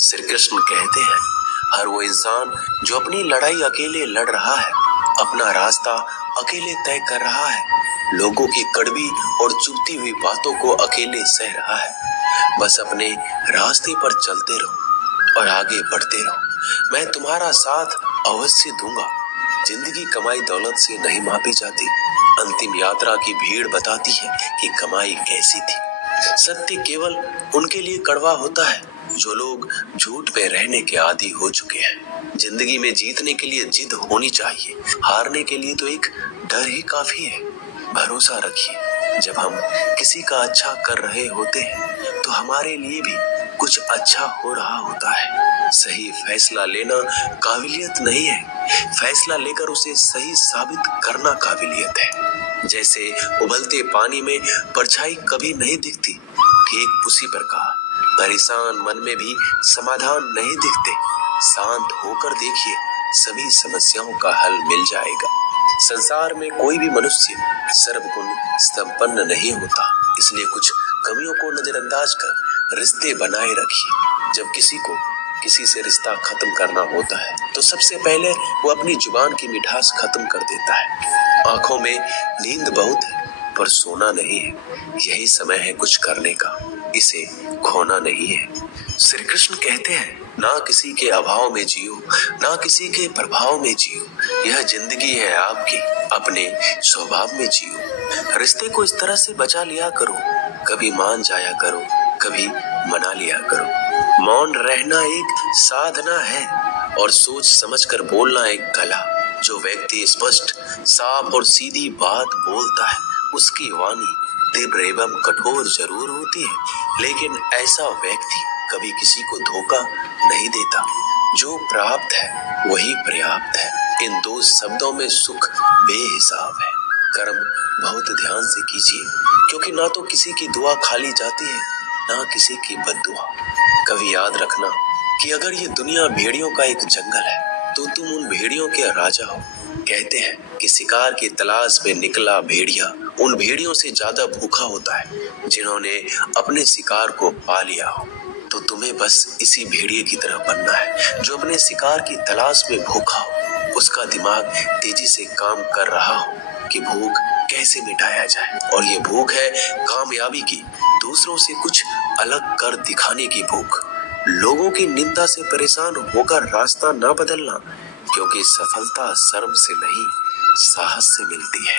श्री कृष्ण कहते हैं, हर वो इंसान जो अपनी लड़ाई अकेले लड़ रहा है, अपना रास्ता अकेले तय कर रहा है, लोगों की कड़वी और चुभती हुई बातों को अकेले सह रहा है, बस अपने रास्ते पर चलते रहो और आगे बढ़ते रहो। मैं तुम्हारा साथ अवश्य दूंगा। जिंदगी कमाई दौलत से नहीं मापी जाती। अंतिम यात्रा की भीड़ बताती है कि कमाई कैसी थी। सत्य केवल उनके लिए कड़वा होता है जो लोग झूठ पे रहने के आदी हो चुके हैं। जिंदगी में जीतने के लिए जिद होनी चाहिए, हारने के लिए तो एक डर ही काफी है। भरोसा रखिए, जब हम किसी का अच्छा कर रहे होते हैं तो हमारे लिए भी कुछ अच्छा हो रहा होता है। सही फैसला लेना काबिलियत नहीं है, फैसला लेकर उसे सही साबित करना काबिलियत है। जैसे उबलते पानी में परछाई कभी नहीं दिखती, ठीक उसी प्रकार परेशान मन में भी समाधान नहीं दिखते। शांत होकर देखिए, सभी समस्याओं का हल मिल जाएगा। संसार में कोई भी मनुष्य सर्वगुण संपन्न नहीं होता, इसलिए कुछ कमियों को नजरअंदाज कर रिश्ते बनाए रखिए। जब किसी से रिश्ता खत्म करना होता है तो सबसे पहले वो अपनी जुबान की मिठास खत्म कर देता है। आंखों में नींद बहुत है पर सोना नहीं है। यही समय है कुछ करने का, इसे खोना नहीं है। श्री कृष्ण कहते हैं, ना किसी के अभाव में जियो, ना किसी के प्रभाव में जियो। यह जिंदगी है आपकी, अपने स्वभाव में जियो। रिश्ते को इस तरह से बचा लिया करो, कभी मान जाया करो, कभी मना लिया करो। मौन रहना एक साधना है और सोच समझकर बोलना एक कला। जो व्यक्ति स्पष्ट, साफ और सीधी बात बोलता है, उसकी वाणी तीव्र एवं कठोर जरूर होती है, लेकिन ऐसा व्यक्ति कभी किसी को धोखा नहीं देता। जो प्राप्त है वही पर्याप्त है। इन दो शब्दों में सुख बेहिसाब है। कर्म बहुत ध्यान से कीजिए, क्योंकि ना तो किसी की दुआ खाली जाती है, ना किसी की बद्दुआ। कभी याद रखना कि अगर ये दुनिया भेड़ियों का एक जंगल है तो तुम उन भेड़ियों के राजा हो। कहते हैं कि शिकार की तलाश में निकला भेड़िया उन भेड़ियों से ज्यादा भूखा होता है जिन्होंने अपने शिकार को पा लिया हो। तो तुम्हें बस इसी भेड़िए की तरह बनना है जो अपने शिकार की तलाश में भूखा हो। उसका दिमाग तेजी से काम कर रहा हो कि भूख कैसे मिटाया जाए, और ये भूख है कामयाबी की, दूसरों से कुछ अलग कर दिखाने की भूख। लोगों की निंदा से परेशान होकर रास्ता न बदलना, क्योंकि सफलता शर्म से नहीं साहस से मिलती है।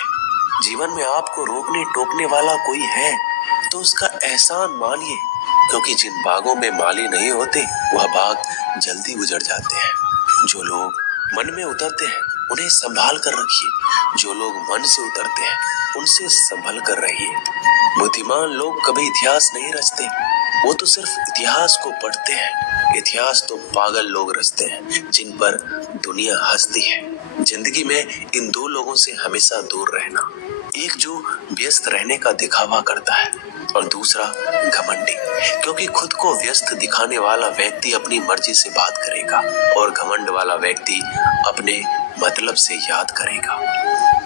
जीवन में आपको रोकने टोकने वाला कोई है तो उसका एहसान मानिए, क्योंकि जिन बागों में माली नहीं होते वह बाग जल्दी उजड़ जाते हैं। जो लोग मन में उतरते हैं उन्हें संभाल कर रखिए, जो लोग मन से उतरते हैं उनसे संभल कर रहिए। बुद्धिमान लोग कभी इतिहास नहीं रचते, वो तो सिर्फ इतिहास को पढ़ते हैं। इतिहास तो पागल लोग रचते हैं जिन पर दुनिया हंसती है। जिंदगी में इन दो लोगों से हमेशा दूर रहना, एक जो व्यस्त रहने का दिखावा करता है और दूसरा घमंडी, क्योंकि खुद को व्यस्त दिखाने वाला व्यक्ति अपनी मर्जी से बात करेगा और घमंड वाला व्यक्ति अपने मतलब से याद करेगा।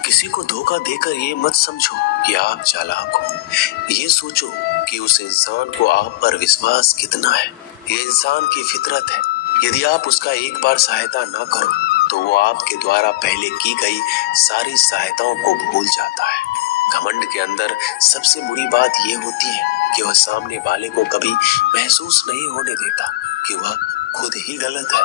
किसी को धोखा देकर ये मत समझो कि आप चालाक हो, ये सोचो कि उस इंसान को आप पर विश्वास कितना है। ये इंसान की फितरत है, यदि आप उसका एक बार सहायता ना करो तो वो आपके द्वारा पहले की गई सारी सहायताओं को भूल जाता है। घमंड के अंदर सबसे बुरी बात ये होती है कि वह सामने वाले को कभी महसूस नहीं होने देता कि वह खुद ही गलत है।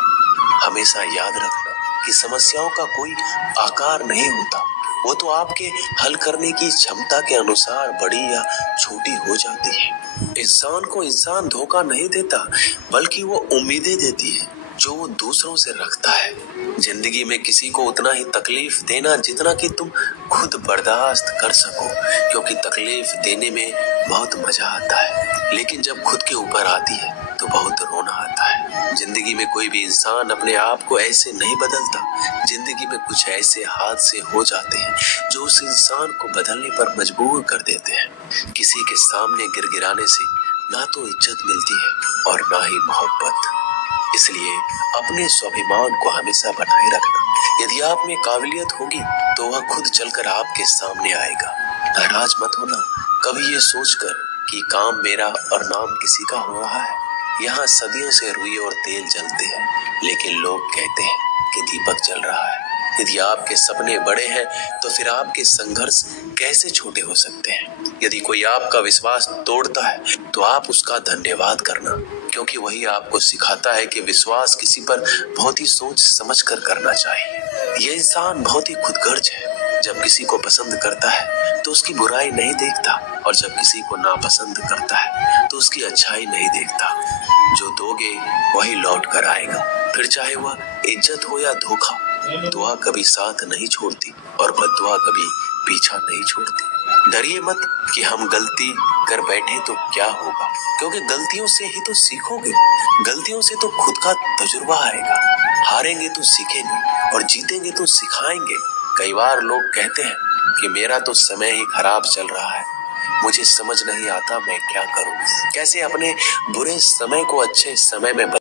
हमेशा याद रखना कि समस्याओं का कोई आकार नहीं होता, वो तो आपके हल करने की क्षमता के अनुसार बड़ी या छोटी हो जाती है। इंसान को इंसान धोखा नहीं देता, बल्कि वो उम्मीदें देती है जो वो दूसरों से रखता है। जिंदगी में किसी को उतना ही तकलीफ देना जितना कि तुम खुद बर्दाश्त कर सको, क्योंकि तकलीफ देने में बहुत मजा आता है, लेकिन जब खुद के ऊपर आती है तो बहुत रोना आता है। जिंदगी में कोई भी इंसान अपने आप को ऐसे नहीं बदलता। जिंदगी में कुछ ऐसे हादसे हो जाते हैं जो उस इंसान को बदलने पर मजबूर कर देते हैं। किसी के सामने गिड़गिड़ाने से ना तो इज्जत मिलती है और ना ही मोहब्बत। इसलिए अपने स्वाभिमान को हमेशा बनाए रखना। यदि आप में काबिलियत होगी तो वह खुद चलकर आपके सामने आएगा। नाराज मत होना कभी ये सोचकर कि काम मेरा और नाम किसी का हो रहा है। यहाँ सदियों से रुई और तेल जलते हैं, लेकिन लोग कहते हैं कि दीपक जल रहा है। यदि आपके सपने बड़े हैं तो फिर आपके संघर्ष कैसे छोटे हो सकते हैं। यदि कोई आपका विश्वास तोड़ता है तो आप उसका धन्यवाद करना, क्योंकि वही आपको सिखाता है कि विश्वास किसी पर बहुत ही सोच समझ कर करना चाहिए। ये इंसान बहुत ही खुदगर्ज है। जब किसी को पसंद करता है तो उसकी बुराई नहीं देखता, और जब किसी को नापसंद करता है तो उसकी अच्छाई नहीं देखता। जो दोगे वही लौट कर आएगा, फिर चाहे वह इज्जत हो या धोखा। दुआ कभी साथ नहीं छोड़ती और बद्दुआ कभी पीछा नहीं छोड़ती। डरिए मत कि हम गलती कर बैठे तो क्या होगा, क्योंकि गलतियों से ही तो सीखोगे। गलतियों से तो खुद का तजुर्बा आएगा। हारेंगे तो सीखेंगे और जीतेंगे तो सिखाएंगे। कई बार लोग कहते हैं कि मेरा तो समय ही खराब चल रहा है, मुझे समझ नहीं आता मैं क्या करूं, कैसे अपने बुरे समय को अच्छे समय में